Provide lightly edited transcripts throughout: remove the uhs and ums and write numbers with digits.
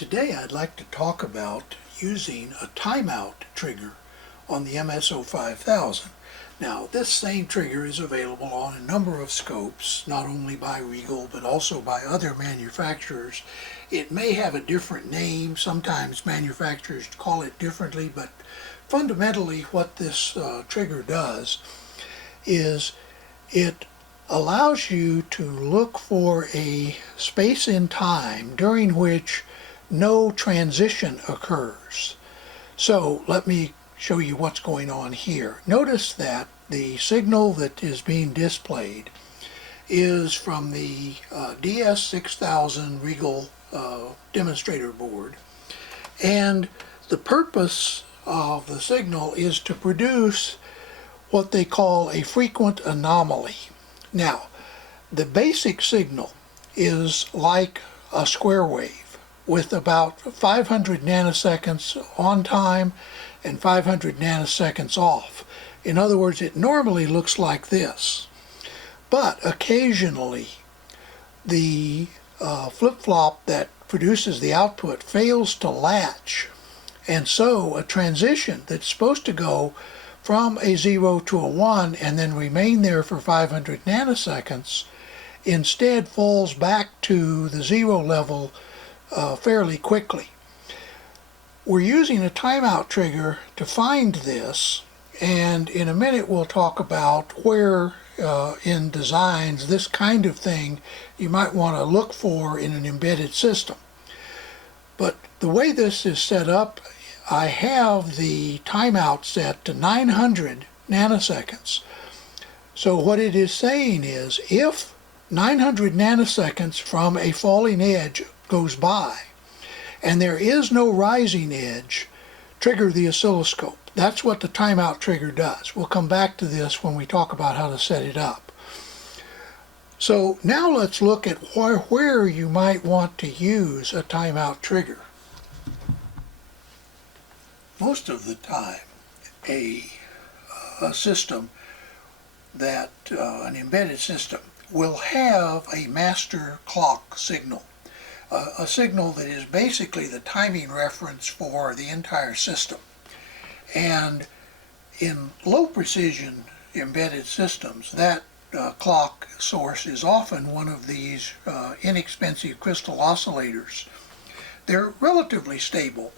Today I'd like to talk about using a timeout trigger on the MSO5000. Now this same trigger is available on a number of scopes, not only by Rigol but also by other manufacturers. It may have a different name, sometimes manufacturers call it differently, but fundamentally what this trigger does is it allows you to look for a space in time during which no transition occurs. So let me show you what's going on here. Notice that the signal that is being displayed is from the DS6000 Rigol demonstrator board, and the purpose of the signal is to produce what they call a frequent anomaly. Now, the basic signal is like a square wave with about 500 nanoseconds on time and 500 nanoseconds off. In other words, it normally looks like this. But occasionally, the flip-flop that produces the output fails to latch. And so a transition that's supposed to go from a 0 to a 1 and then remain there for 500 nanoseconds instead falls back to the 0 level fairly quickly. We're using a timeout trigger to find this, and in a minute we'll talk about where in designs this kind of thing you might want to look for in an embedded system. But the way this is set up, I have the timeout set to 900 nanoseconds. So what it is saying is if 900 nanoseconds from a falling edge goes by and there is no rising edge, trigger the oscilloscope. That's what the timeout trigger does. We'll come back to this when we talk about how to set it up. So now let's look at where you might want to use a timeout trigger. Most of the time, a system that, an embedded system, will have a master clock signal. A signal that is basically the timing reference for the entire system. And in low precision embedded systems, that clock source is often one of these inexpensive crystal oscillators. They're relatively stable.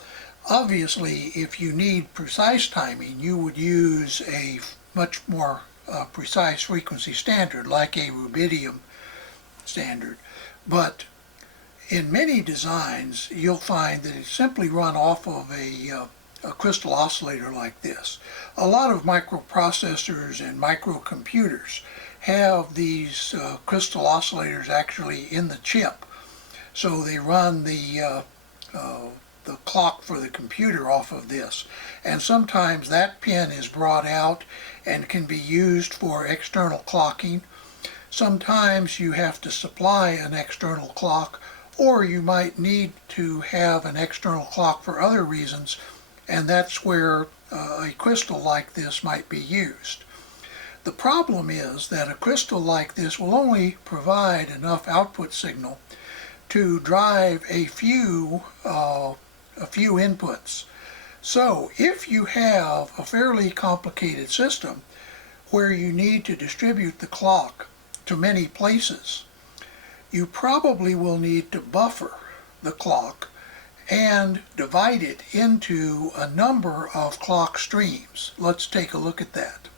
Obviously, if you need precise timing, you would use a much more precise frequency standard, like a rubidium standard. But in many designs, you'll find that it's simply run off of a crystal oscillator like this. A lot of microprocessors and microcomputers have these crystal oscillators actually in the chip. So they run the clock for the computer off of this. And sometimes that pin is brought out and can be used for external clocking. Sometimes you have to supply an external clock, or you might need to have an external clock for other reasons, and that's where a crystal like this might be used. The problem is that a crystal like this will only provide enough output signal to drive a few inputs. So if you have a fairly complicated system where you need to distribute the clock to many places, you probably will need to buffer the clock and divide it into a number of clock streams. Let's take a look at that.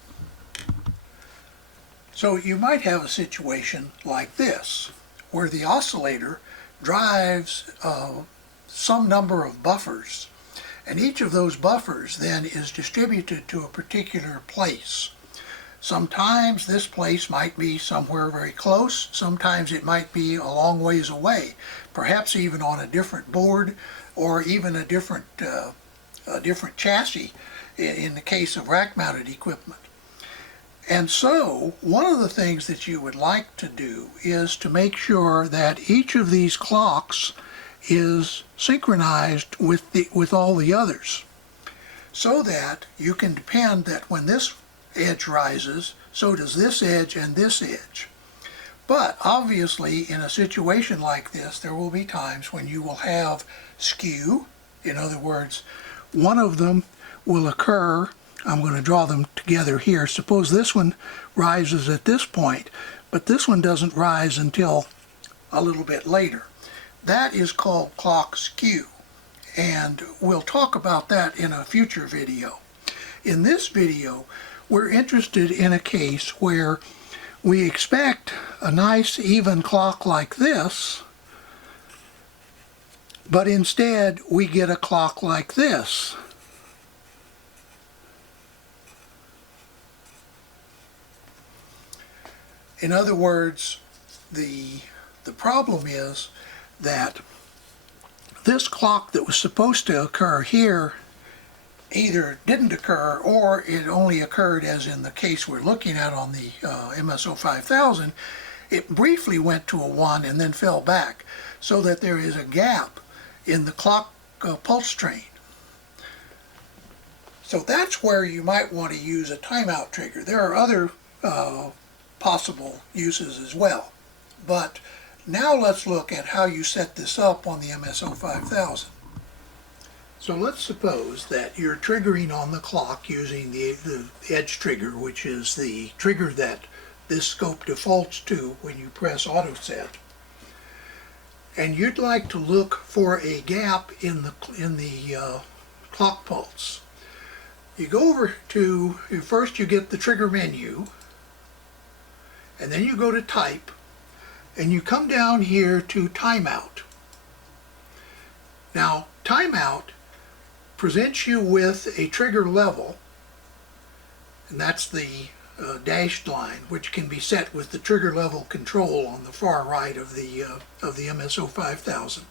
So you might have a situation like this, where the oscillator drives some number of buffers, and each of those buffers then is distributed to a particular place. Sometimes this place might be somewhere very close, sometimes it might be a long ways away, perhaps even on a different board or even a different chassis in the case of rack-mounted equipment. And so one of the things that you would like to do is to make sure that each of these clocks is synchronized with all the others, so that you can depend that when this edge rises, so does this edge and this edge. But obviously in a situation like this, there will be times when you will have skew. In other words, one of them will occur. I'm going to draw them together here. Suppose this one rises at this point, but this one doesn't rise until a little bit later. That is called clock skew, and we'll talk about that in a future video. In this video, we're interested in a case where we expect a nice even clock like this, but instead we get a clock like this. In other words, the problem is that this clock that was supposed to occur here either didn't occur, or it only occurred, as in the case we're looking at on the MSO5000, it briefly went to a 1 and then fell back, so that there is a gap in the clock pulse train. So that's where you might want to use a timeout trigger. There are other possible uses as well, but now let's look at how you set this up on the MSO5000. So let's suppose that you're triggering on the clock using the edge trigger, which is the trigger that this scope defaults to when you press auto set. And you'd like to look for a gap in the clock pulse. You go over to, first you get the trigger menu, and then you go to type, and you come down here to timeout. Now, timeout presents you with a trigger level, and that's the dashed line, which can be set with the trigger level control on the far right of the MSO5000.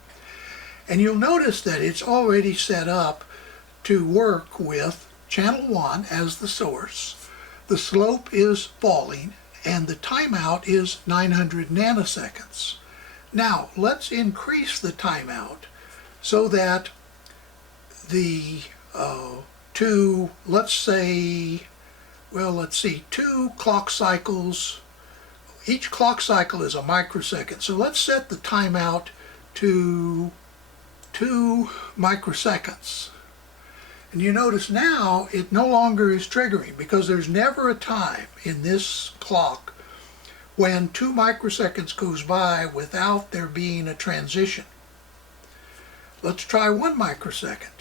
And you'll notice that it's already set up to work with channel 1 as the source. The slope is falling, and the timeout is 900 nanoseconds. Now, let's increase the timeout so that the let's see, 2 clock cycles. Each clock cycle is a microsecond. So let's set the timeout to 2 microseconds. And you notice now it no longer is triggering, because there's never a time in this clock when 2 microseconds goes by without there being a transition. Let's try 1 microsecond.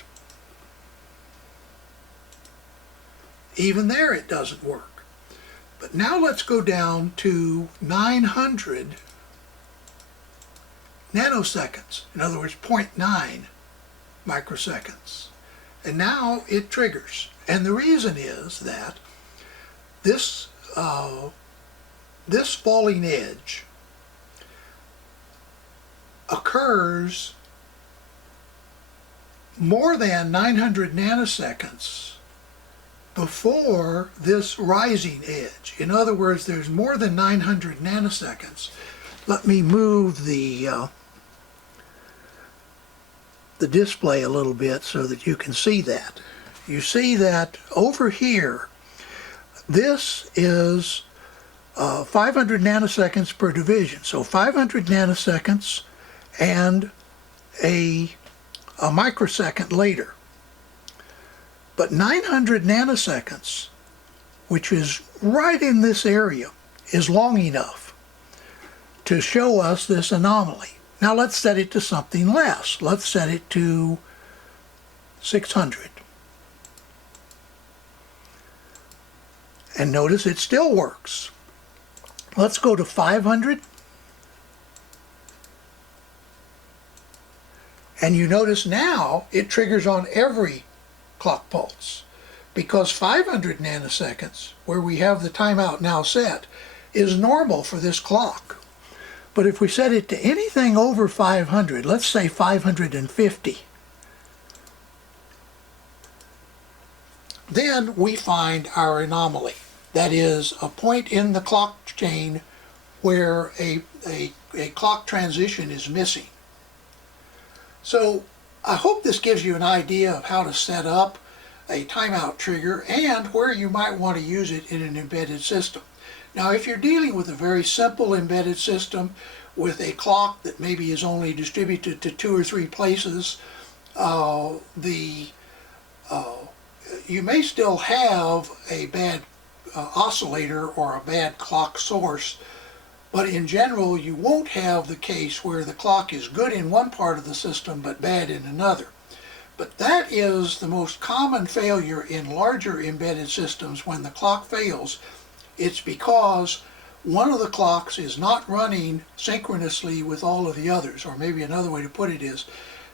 Even there it doesn't work. But now let's go down to 900 nanoseconds. In other words, 0.9 microseconds. And now it triggers. And the reason is that this falling edge occurs more than 900 nanoseconds before this rising edge. In other words, there's more than 900 nanoseconds. Let me move the display a little bit so that you can see that. You see that over here, this is 500 nanoseconds per division. So 500 nanoseconds and a microsecond later. But 900 nanoseconds, which is right in this area, is long enough to show us this anomaly. Now let's set it to something less. Let's set it to 600. And notice it still works. Let's go to 500. And you notice now it triggers on every clock pulse, because 500 nanoseconds, where we have the timeout now set, is normal for this clock. But if we set it to anything over 500, let's say 550, then we find our anomaly. That is a point in the clock chain where a clock transition is missing. So I hope this gives you an idea of how to set up a timeout trigger and where you might want to use it in an embedded system. Now, if you're dealing with a very simple embedded system with a clock that maybe is only distributed to 2 or 3 places, you may still have a bad oscillator or a bad clock source, but in general you won't have the case where the clock is good in one part of the system but bad in another. But that is the most common failure in larger embedded systems. When the clock fails, it's because one of the clocks is not running synchronously with all of the others, or maybe another way to put it is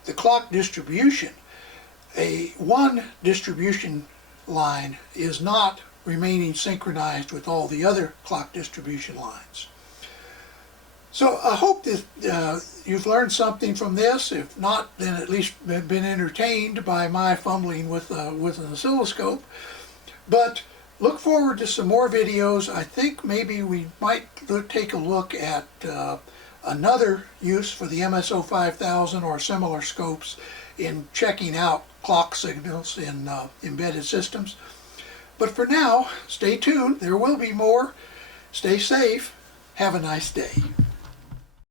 the clock distribution. One distribution line is not remaining synchronized with all the other clock distribution lines. So I hope that you've learned something from this. If not, then at least been entertained by my fumbling with an oscilloscope. But look forward to some more videos. I think maybe we might take a look at another use for the MSO5000 or similar scopes in checking out clock signals in embedded systems. But for now, stay tuned. There will be more. Stay safe. Have a nice day.